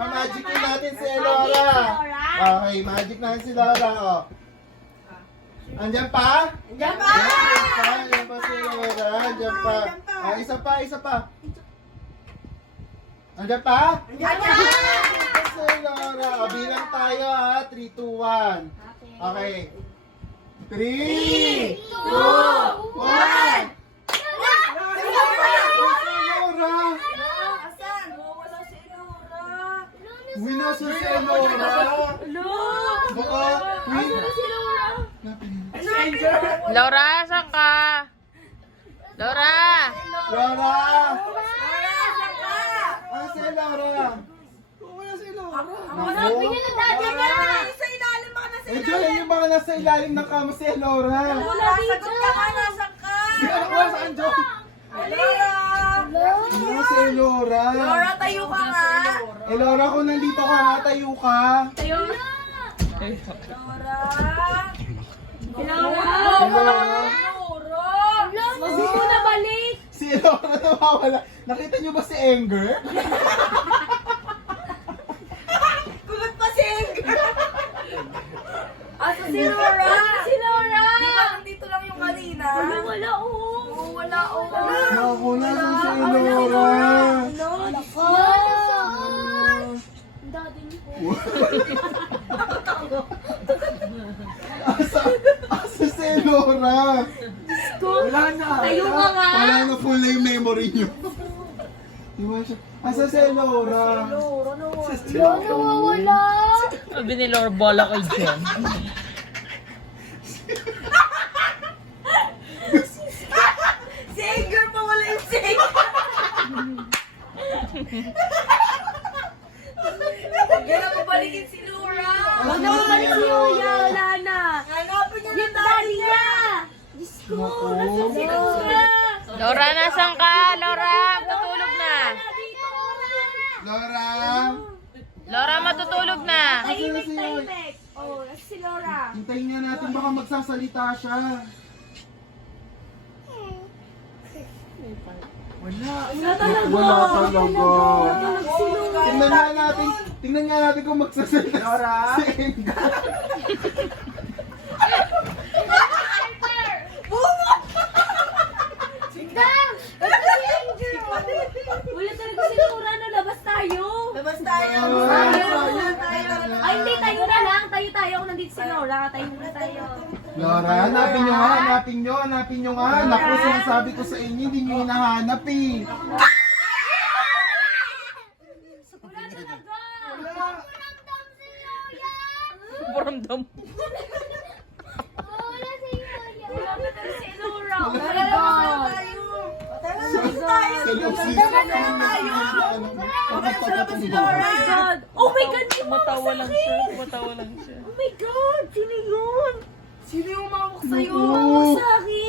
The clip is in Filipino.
Mamagicin natin si Laura. Okay, magic natin si Laura. Oh. Andyan pa? Andiyan pa! Andyan pa si Laura. Andyan pa. Oh, isa pa, isa pa. Andyan pa? Andiyan pa! Andyan pa si Laura. O, bilang tayo ha. 3, 2, 1. Okay. 3, 2, 1. Laura! Asan? Wala si Laura. Winaso si Laura. Baka, win. Laura, saan ka? Laura! Laura! Asan ka? Ah, si Laura. Hanapin niyo na dati niya. Sa ilalim baka nasa Eh, dyan yung mga nasa ilalim ng kama si Laura. Wala dito. Sagot ka nga, nasan ka? Ano ko saan dyan? Laura! Ano si Laura? Laura, tayo ka nga. Eh, Laura, kung nandito ka nga, tayo ka. Laura! Laura! Hindi ko na balik. Si Laura nawawala. Nakita niyo ba si Anger? Kulot pa si Edgar. Asa si Laura? Si Laura! Di ba nandito lang yung kanina? Wala oh. Wala oh. Naku, nasan si Laura? Asa si Laura? Wala na. Tayo ka nga. Wala na full na yung memory niyo. Iwan siya. Asa si Laura? Nawawala. Sabi ni Laura, bola ko dyan. Si Edgar pa wala yung si Edgar. Huwag na pabalikin si Laura. Huwag na pabalikin si Laura. Wala na. Hanapin niyo yung daddy niya. Diyos ko, nasan si Laura? Laura, nasan ka? Laura, matutulog na. Laura? Laura, matutulog na. Tahimik, tahimik. Oh, nasa si Laura. Hintayin nga natin baka magsasalita siya. Wala. Wala talaga. Wala talaga. Si Laura. Tingnan nga natin kung magsasalita si Enga. Wala talaga si Laura na labas tayo. Labas tayo. Ay, hindi. Tayo na lang. Tayo. Kung nandito si Laura, tayo na tayo. Laura, hanapin nyo nga, hanapin nyo nga. Naku, sinasabi ko sa inyo, hindi nyo hinahanap eh. Wala talaga. Paramdam. Wala talaga si Laura. Wala Wala tayo. Sa loob si Oh my God! Di mo Matawa lang siya. Matawa lang siya. Oh my God! Sino yun? Sino yung mawak sa'yo? Oo. Mawak sa akin!